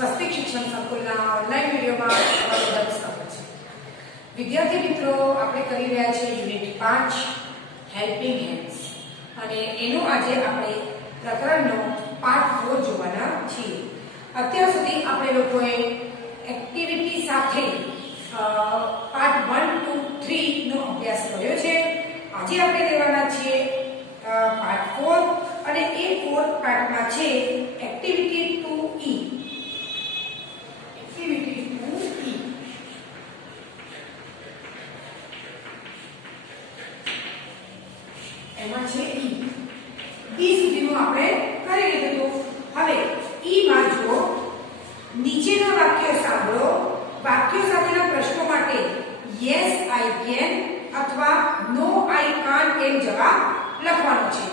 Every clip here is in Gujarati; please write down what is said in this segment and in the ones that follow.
સ્વસ્તિક શિક્ષણ સંકુલના ઓનલાઈન વિડિયોમાં તમારું બધાનું સ્વાગત છે। વિદ્યાર્થી મિત્રો, આપણે કરી રહ્યા છીએ યુનિટ 5 હેલ્પિંગ હેન્ડ્સ અને એનો આજે આપણે પ્રકરણનો પાર્ટ 4 જોવાના છીએ। અત્યાર સુધી આપણે લોકોએ એક્ટિવિટી સાથે પાર્ટ 1 2 3 નો અભ્યાસ કર્યો છે। આજે આપણે લેવાના છીએ પાર્ટ 4 અને એ 4 પાર્ટમાં છે એક્ટિવિટી 2E। એક્ટિવિટી 2E એમાં છે E સુધીનું આપણે કરી લીધું। હવે E માં જો નીચેના વાક્યો સાંભળો, વાક્યો સાથેના પ્રશ્નો માટે yes I can અથવા no I can't એમ જવાબ લખવાનો છે।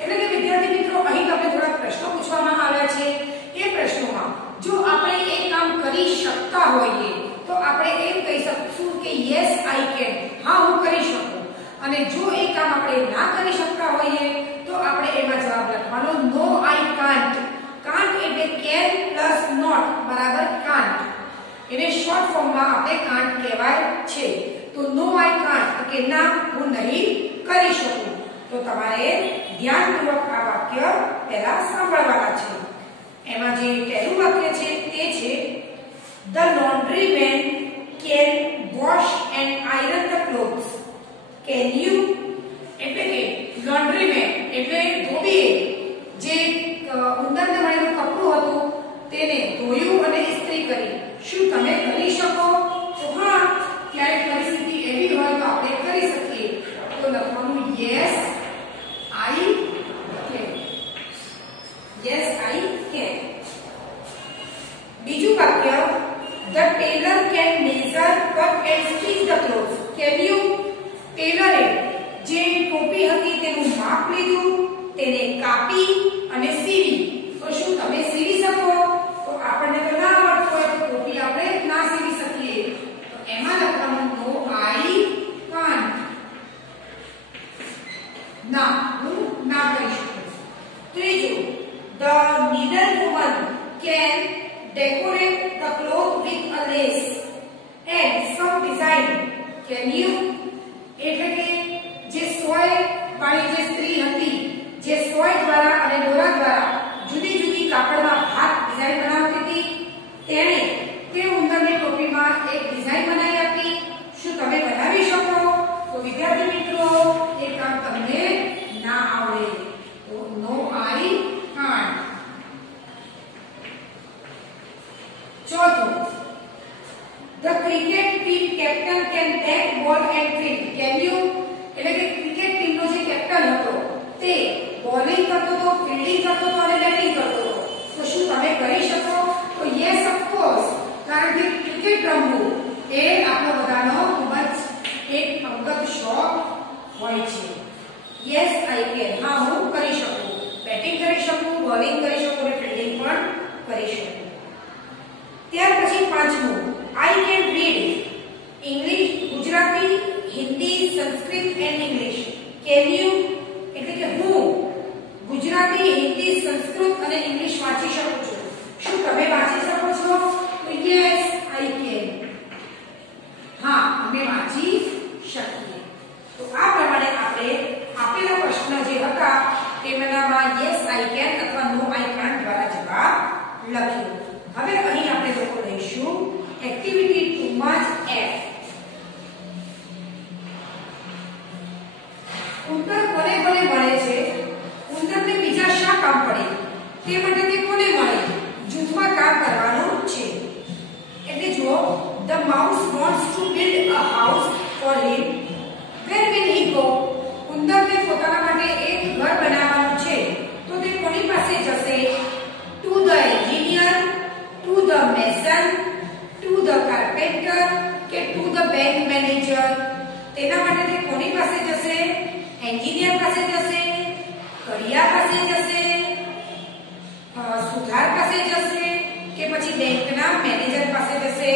એટલે કે વિદ્યાર્થી મિત્રો, અહીં તમને થોડા પ્રશ્નો પૂછવામાં આવ્યા છે। એ પ્રશ્નોમાં જો આપણે એ કામ કરી શકતા હોઈએ તો આપણે એમ કહી શકશું કે yes I can, હા હું કરી શકું। અને જો એ કામ આપણે ના કરી શકતા હોઈએ તો આપણે એમાં જવાબ લખવાનો no I can't। can't એટલે can પ્લસ not બરાબર can't, એને શોર્ટ ફોર્મમાં આપણે can't કહેવાય છે। તો no I can't કે ના હું નહીં કરી શકું। તો તમારે ધ્યાનપૂર્વક આ વાક્ય પહેલા સાંભળવાના છે। એમાં જે પહેલું વાક્ય છે તે છે the laundryman can wash and iron the clothes, can you એટલે કે laundryman એટલે ધોબીએ જે ઉંદરને મળેલું કપડું હતું તેને ધોયું અને ઇસ્ત્રી કરી, શું તમે કરી શકો? તો હા, ક્યારેક પરિસ્થિતિ એવી હોય તો આપણે કરી શકીએ। તો લખવાનું yes I can, yes I can। બીજું વાક્ય the tailor can measure, cut and stitch the clothes, can you ટેલરે જે ટોપી હતી તેનું માપ લીધું, તેને કાપી અને સીવી, તો શું તમે સીવી શકો? તો આપણને તો ના આવડતું હોય તો ટોપી આપણે ના સીવી શકીએ। તો એમાં લખવાનું no I can't, ના હું ના કરી શકું। ત્રીજું the needlewoman can decorate the cloth with a lace and some design, can you એટલે કે જે સોય વાળી જે સ્ત્રી હતી જે સોય દ્વારા અને દોરા દ્વારા જુદી જુદી કાપડમાં ભાત ડિઝાઇન બનાવતી હતી, તેણે તે ઉંદરની ટોપીમાં એક ડિઝાઇન બનાવી આપી, શું તમે બનાવી શકો? તો વિદ્યાર્થી મિત્રો, એ કામ તમને ના આવડે તો નો I can't। ચોથું the cricket team captain can bat, ball and field, can you એટલે કે ક્રિકેટ ટીમનો જે કેપ્ટન હતો તે બોલિંગ કરતો હતો, ફિલ્ડિંગ કરતો હતો અને બેટિંગ કરતો હતો, તો શું તમે કરી શકો? તો યસ ઓફ કોર્સ, કારણ કે ક્રિકેટ રમવું એ આપણો બધાનો ખૂબ જ એક અંગત શોખ હોય છે। યસ આઈ કેન, હા હું કરી શકું, બેટિંગ કરી શકું, બોલિંગ કરી શકું અને ફિલ્ડિંગ પણ કરી શકું। ત્યાર પછી પાંચમું I can read English, Gujarati, Hindi, Sanskrit and English, can you એટલે કે હું ગુજરાતી, હિન્દી, સંસ્કૃત અને ઇંગ્લિશ વાંચી શકું છું, શું તમે વાંચી શકો છો? તો yes I can, હા અમે વાંચી શકીએ। તો આ પ્રમાણે આપણે આપેલા પ્રશ્ન જે હતા તેમાંના yes I can અથવા no I can't દ્વારા જવાબ લખ્યો। હવે અહીં આપણે લોકો લઈશું એક્ટિવિટી 2 માં જ F। ઉંદર કોને કોને મળે છે? ઉંદરને બીજા શા કામ પડે તે માટે તે કોને મળે? જૂથમાં કામ કરવાનું છે। એટલે જો the mouse wants to build a house for him, where will he go? ઉંદરને પોતાના માટે એક ઘર બનાવવાનું છે તો તે કોની પાસે જશે? to the engineer, to the mason, to the carpenter કે to the bank manager? તેના માટે તે કોની પાસે જશે? એન્જિનિયર પાસે જશે, કડિયા પાસે જશે, સુથાર પાસે જશે કે પછી બેંકના મેનેજર પાસે જશે?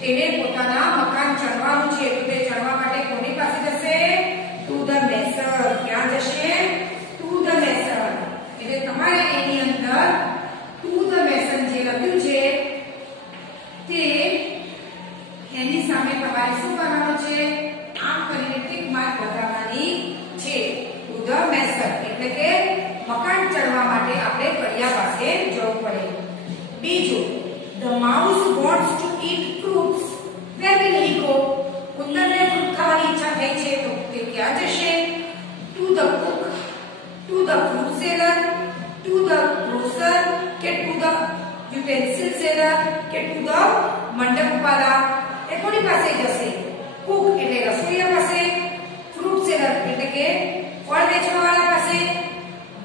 તેને પોતાના મકાન ચણવાનું છે તો તે ચણવા માટે કોની પાસે જશે? to the mason, ક્યાં જશે? to the mason। એટલે તમારે એની અંદર to the mason જે લખ્યું છે mouse wants to eat fruits. Where will he go? ઉંદરને ફ્રૂટ ખાવાની ઈચ્છા થઈ છે તો તે ક્યાં જશે? To the cook, to the fruit seller, to the grocer, કે to the utensil seller, કે to the મંડપવાલા. એ કોની પાસે જશે? cook એટલે રસોઈયા પાસે, fruit seller એટલે કે ફળ વેચવાવાળા પાસે,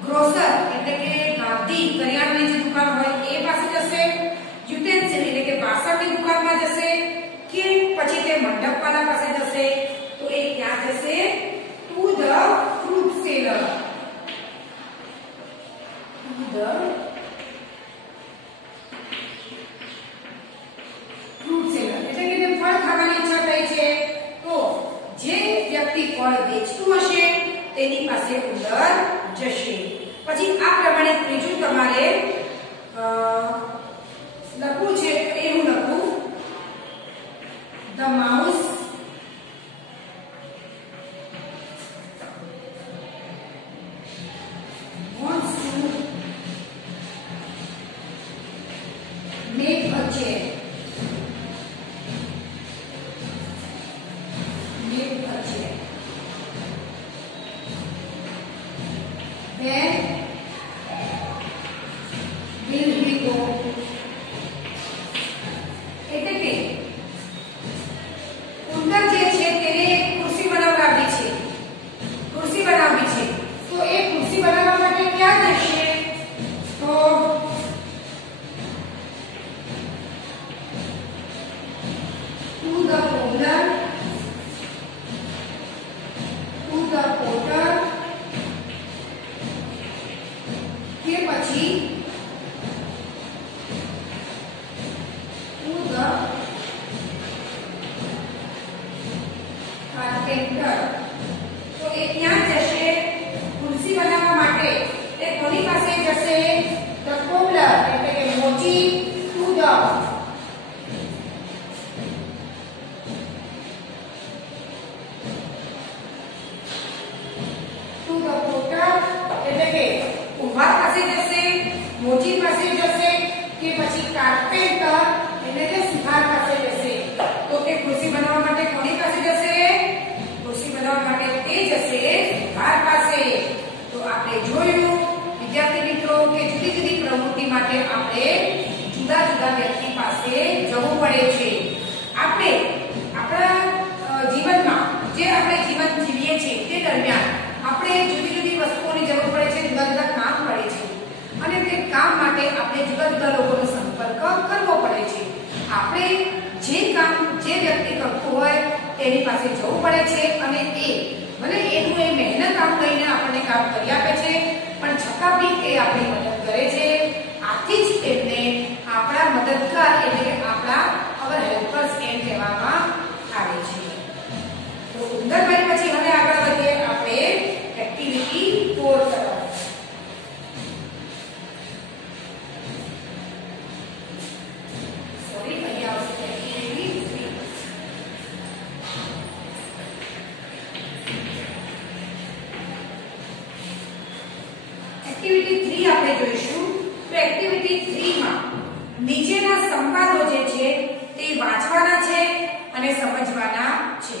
grocer એટલે કે ગાંધી કરિયાણાની જે દુકાન હોય એ પાસે જશે, utensil એટલે કે વાસણની દુકાનમાં જશે, કે પછી તે મંડપવાળા પાસે જશે. તો એ ક્યાં જશે? to the fruit seller, to the fruit seller એટલે કે તે ફળ ખાવાની ઈચ્છા થઈ છે તો જે વ્યક્તિ ફળ વેચતું હશે તેની પાસે ઉંદર જશે. પછી આ પ્રમાણે ત્રીજું તમારે લખવું છે. એવું લખવું: The mouse wants to make a chair. Make a chair. Where will we go? એટલે કે ઉંદર જે છે તેને ખુરશી બનાવવી છે. ખુરશી બનાવવી છે તો એ ખુરશી બનાવવા માટે ક્યાં જશે? તો to the cobbler, to the potter, કે પછી to the carpenter. તો એ ક્યાં જશે? ખુરશી બનાવવા માટે તે કોની પાસે જશે? the cobbler એટલે કે મોચી, to the potter એટલે કે કુંભાર પાસે જશે, મોચી પાસે જશે, કે પછી કાર્પેન્ટર એટલે કે સુથાર પાસે જશે. તો તે ખુરશી બનાવવા માટે કોની પાસે જશે? ખુરશી બનાવવા માટે તે જશે સુથાર પાસે. તો આપણે જોયું વિદ્યાર્થી મિત્રો કે જુદી જુદી પ્રવૃત્તિ માટે આપણે જુદા જુદા વ્યક્તિ પાસે જવું પડે છે. આપણે આપણા જીવનમાં જે આપણે જીવન જીવીએ છીએ તે દરમિયાન આપણે જુદી જુદી વસ્તુઓની જરૂર પડે છે, જુદા જુદા કામ પડે છે અને તે કામ માટે આપણે જુદા જુદા લોકોનો સંપર્ક કરવો પડે છે. આપણે જે કામ જે વ્યક્તિ કરતું હોય તેની પાસે જવું પડે છે અને એ ભલે એનું એ મહેનત કામ કરીને આપણને કામ કરી આપે છે પણ છતાં બી એ આપણી મદદ કરે છે. આથી જ તેમને આપણા મદદગાર એટલે કે આપણા અવર હેલ્પર્સ એમ કહેવામાં આવે છે. તો ઉંદરભાઈ પછી હવે આગળ વધીએ આપણે એક્ટિવિટી 4 તરફ. સોરી, અહીંયા આવશે એક્ટિવિટી 3. એક્ટિવિટી 3 આપણે જોઈશું. તો એક્ટિવિટી 3 માં નીચેના સંવાદો જે છે તે વાંચવાના છે અને સમજવાના છે.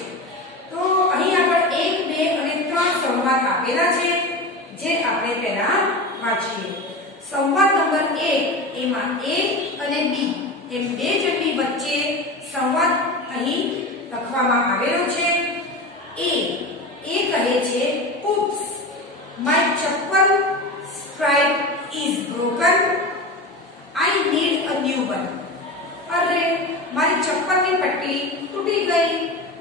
તો અહીં આગળ 1, 2 અને 3 સંવાદ આપેલા છે જે આપણે પહેલા વાંચીએ. સંવાદ નંબર 1 એમાં A અને B એમ બે જણની વચ્ચે સંવાદ અહીં લખવામાં આવેલો છે. A કહે છે, "Oops, my chappal stripe is broken. I need a new one." અરે મારી ચપ્પલની પટ્ટી તૂટી ગઈ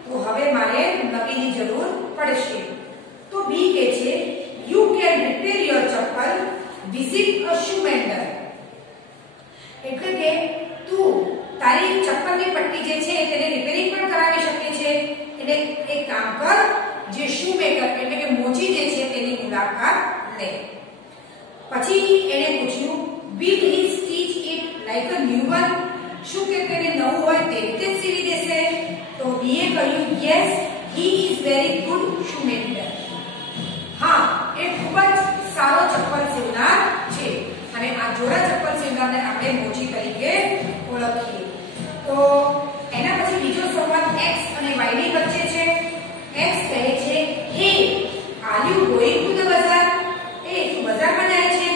તો હવે મારે નવીની જરૂર પડશે. તો B કહે છે, "You can repair your chappal. Visit a shoe mender." એટલે કે તું તારી ચપ્પલની પટ્ટી જે છે તેને રિપેરિંગ પણ કરાવી શકે છે. એટલે એક કામ કર, જે શૂ મેકર એટલે કે મોચી જે છે તેની મુલાકાત લે. પછી એને પૂછ્યું, "Will he stitch it like a new one?" શું કે તેને નવું હોય તે રીતે સીવી દેશે? તો બીએ કહ્યું, "Yes, he is very good shoe mender." હા, એ ખૂબ જ સારો ચપ્પલ સીવનાર છે અને આ જોડા ચપ્પલ સીવનારને આપણે મોચી તરીકે ઓળખીએ. x અને y ની વચ્ચે છે. x કહે છે હે are you going to the બજાર, એ તું બજારમાં જાય છે.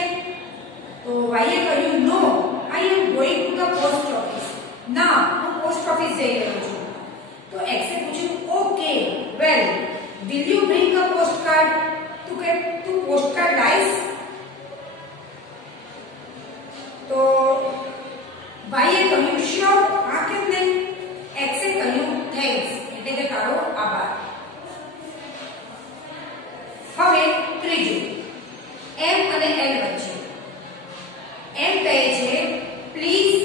તો y એ કહ્યું no I am going to the post office, ના હું પોસ્ટ ઓફિસ જઈ રહ્યો છું. તો x એ પૂછ્યું okay well will you bring a post card, તું પોસ્ટ કાર્ડ લાઈશ. તો y એ કહ્યું શ્યોર, હા કેમ નહીં. x એ કહ્યું થેન્ક્સ, એટલે કે તારો આભાર. હવે ત્રીજું m અને l વચ્ચે. m કહે છે please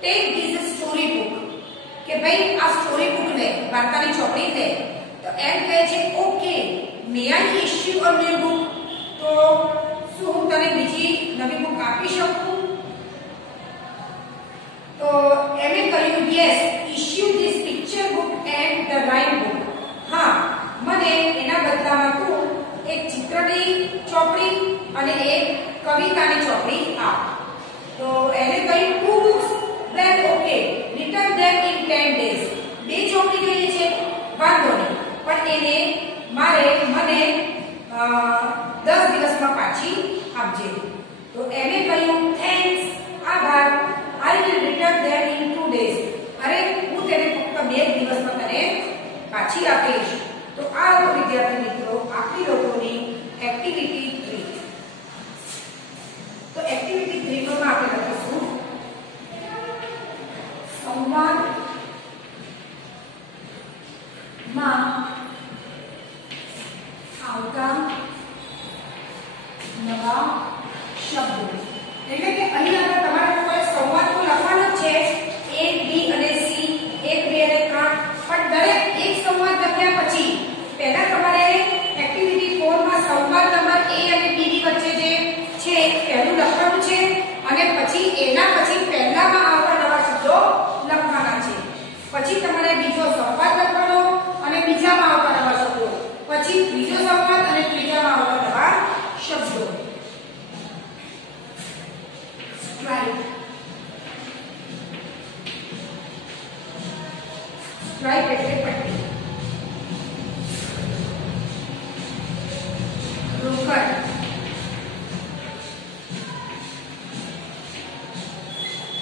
take this story book, કે ભાઈ આ સ્ટોરી બુક લે, વાર્તાની ચોપડી લે. તો m કહે છે ઓકે મે આઈ ઇશ્યુ અ ન્યુ બુક, તો શું હું તને બીજી નવી બુક આપી શકું. તો m એ કહ્યું yes issue this picture book and the rhyme book, હા મને એના બદલામાં તું એક ચિત્રની ચોપડી અને એક કવિતાની ચોપડી આપ. તો એને કહ્યું two books, well okay return them in 10 days, બે ચોપડી જોઈએ છે વાંધો નહીં, પણ એને મને 10 દિવસમાં પાછી આપજે. તો એને કહ્યું થેન્ક્સ આભાર, I will return them in 2 days, અરે હું તેને ફક્ત 2 દિવસમાં તને પાછી આપીશ. તો આ વિદ્યાર્થી મિત્રો આપણી લોકોની એક્ટિવિટી 3. તો એક્ટિવિટી 3 માં આપણે લખીશું સંવાદ માં આવતા નવા શબ્દો. એટલે કે અહીં આપણે તમારા લોકોએ સંવાદ તો લખવાનો જ છે 1 b અને c, 1 2 અને 3, પણ દરેક એક સંવાદ લખ્યા પછી પહેલા તમારે એક્ટિવિટી 4 માં સંવાદ નંબર a અને b ની વચ્ચે જે છે પહેલું લખવાનું છે, અને પછી એના પછી પહેલામાં આવતા નવા શબ્દો લખવાના છે. પછી તમારે બીજો સંવાદ લખવાનો અને બીજામાં આવતા નવા શબ્દો, પછી ત્રીજો સંવાદ અને ત્રીજામાં આવતા નવા શબ્દો. સ્ટ્રાઇપ એટલે પટ્ટી. રોકડ,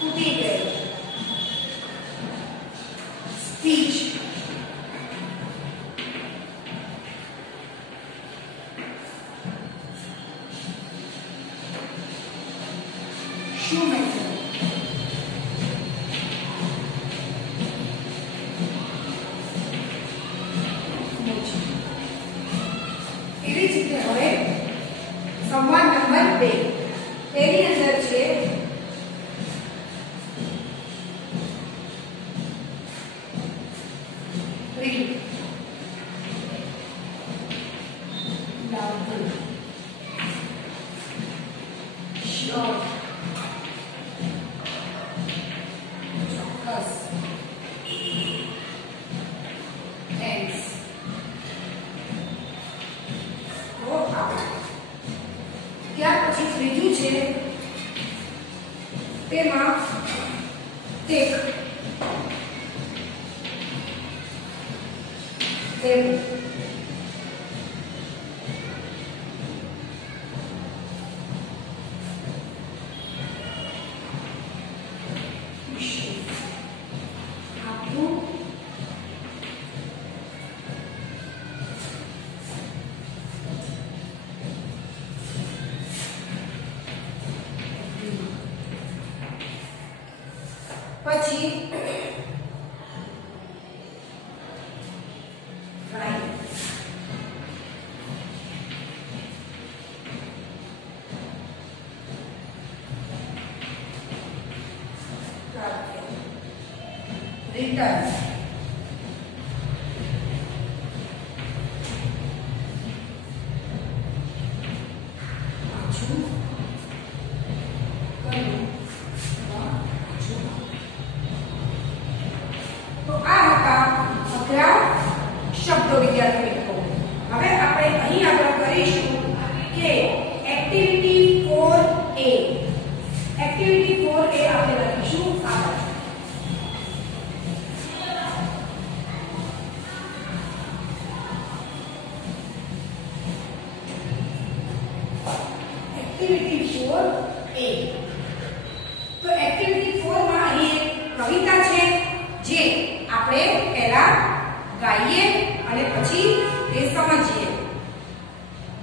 તૂટી ગઈ. સ્પીચ, shoemaker, એવી જ રીતે હવે સંવાદ નંબર 2 તેની અંદર છે read, loudly, sure, ચોક્કસ, thanks. ત્યાર પછી ત્રીજું છે તેમાં ટેક, લેવું, આપવું, પછી રિટર્ન, પાછું કરવું. તો આ હતા 11 શબ્દો વિદ્યાર્થી મિત્રો. હવે આપણે અહીં આગળ કરીશું કે એક્ટિવિટી 4a. એક્ટિવિટી 4a આપણે લખીશું આગળ. Activity 4A. તો એક્ટિવિટી 4 માં અહીં એક કવિતા છે જે આપણે પહેલા ગાઈએ અને પછી તે સમજીએ.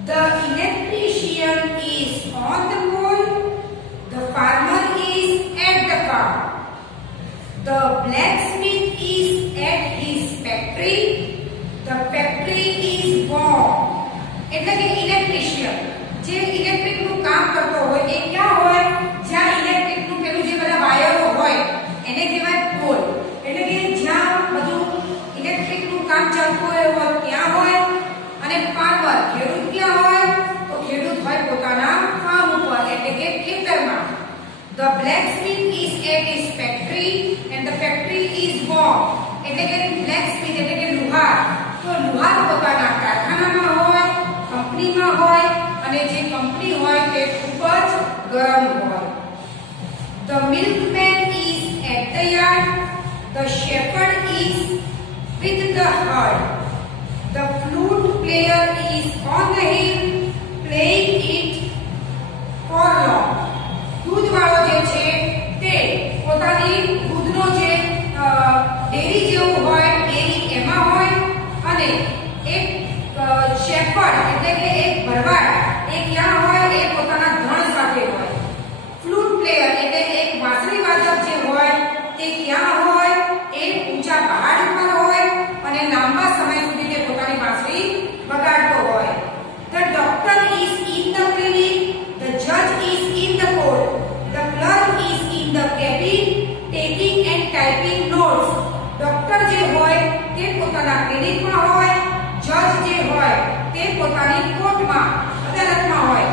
The electrician is on the pole, the farmer is at the farm, the blacksmith is at his factory, the factory is warm. એટલે કે ઇલેક્ટ્રિશિયન જે ઇલેક્ટ્રિક નું કામ કરતો હોય એ ક્યાં હોય? જ્યાં ઇલેક્ટ્રિક નું પેલું જે બધા વાયરો હોય એને કહેવાય પોલ. એટલે કે જ્યાં બધું ઇલેક્ટ્રિક નું કામ ચાલતું હોય ત્યાં હોય. અને ફાર્મર ખેડૂત ક્યાં હોય? તો ખેડૂત હોય પોતાના ફાર્મ ઉપર એટલે કે ખેતરમાં. The blacksmith is at his factory and the factory is warm. એટલે કે blacksmith એટલે કે લુહાર. તો લુહાર પોતાના કારખાનામાં હોય, કંપનીમાં હોય અને જે કંપની હોય તે ખૂબ જ ગરમ હોય. The milkman is at the yard, the shepherd is with the herd, the flute player is on the hill playing it for long. દૂધવાળો જે છે તે પોતાની દૂધનો જે ડેરી જેવું હોય ડેરી એમાં હોય અને એક શેફર્ડ એટલે કે એક ભરવાડ એ ક્યાં હોય? એ પોતાના ધણ સાથે હોય. ફ્લૂટ પ્લેયર એટલે એક વાંસળી વાદક જે હોય તે ક્યાં હોય? એ ઊંચા પહાડ ઉપર હોય અને લાંબા સમય સુધી તે પોતાની વાંસળી વગાડતો હોય. The doctor is in the clinic, the judge is in the court, the clerk is in the cabin taking and typing notes. Doctor જે હોય તે પોતાના ક્લિનિકમાં હોય, જજ જે હોય તે પોતાની કોર્ટમાં અદાલતમાં હોય,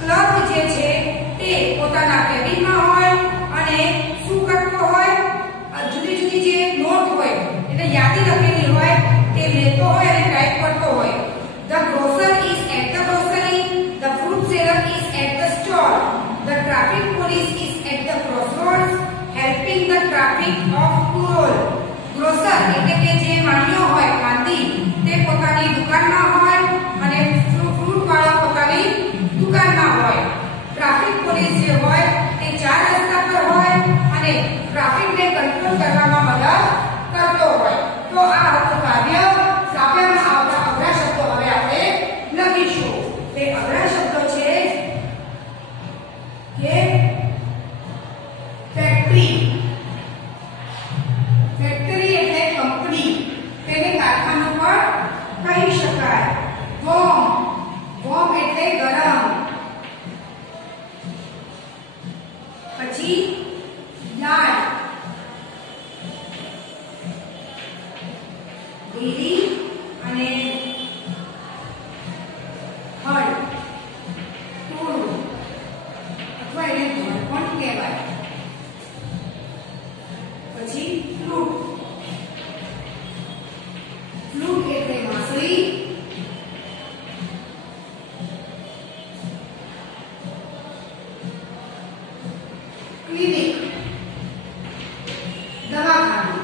ક્લર્ક જે છે તે પોતાના કેબિનમાં હોય અને શું કરતો હોય? જુદી જુદી જે નોટ હોય એટલે યાદી લખેલી હોય તે લેતો હોય અને ટાઈપ કરતો હોય. The grocer is at the grocery, the fruit seller is at the stall, the traffic police is at the crossroads helping the traffic off to roll. Grocer એટલે કે જે વાણિયો હોય કાંદી તે પોતાની દુકાનમાં હોય અને ફ્રૂટ વાળો પોતાની દુકાનમાં હોય. ટ્રાફિક પોલીસ જે હોય તે ચાર રસ્તા પર હોય અને ટ્રાફિકને કંટ્રોલ કરવામાં મદદ કરતો હોય. તો આ હતું કાવ્ય. કાવ્યમાં આવતા અઘરા શબ્દો હવે આપણે લખીશું. તે અઘરા શબ્દો છે કે ફેક્ટરી. ફેક્ટરી એટલે કંપની, તેને કારખાનું પણ કહી શકાય. વોર્મ, વોર્મ એટલે ગરમ. પછી યાર્ડ, ડેરી અને હળ, ટોળું અથવા એને ધડ પણ કહેવાય. પછી ફ્લૂટ, ફ્લૂટ એટલે વાંસળી. ક્લિનિક દવાખાનું.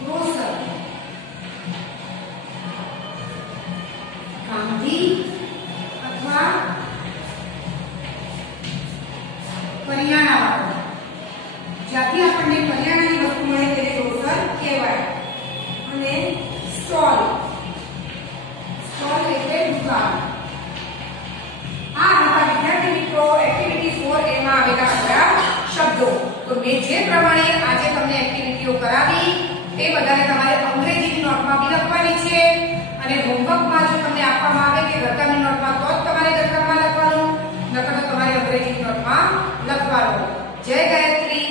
ગ્રોસર ગાંધી અથવા કરિયાણાવાળો. જ્યાંથી આપણને કરિયાણાની વસ્તુ મળે તેને ગ્રોસર કહેવાય. અને સ્ટોલ, સ્ટોલ એટલે દુકાન. આ હતા વિદ્યાર્થી મિત્રો એક્ટિવિટી 4A માં આવેલા અઘરા શબ્દો. તો મેં જે પ્રમાણે આજે તમને એક્ટિવિટીઓ કરાવી તે બધાને તમારે અંગ્રેજી નોટમાં બી લખવાની છે અને હોમવર્કમાં જો તમને આપવામાં આવે કે ઘરકામની નોટમાં તો જ તમારે ઘરકામમાં લખવાનું, નકર તો તમારે અંગ્રેજી નોટમાં લખવાનું. જય ગાયત્રી.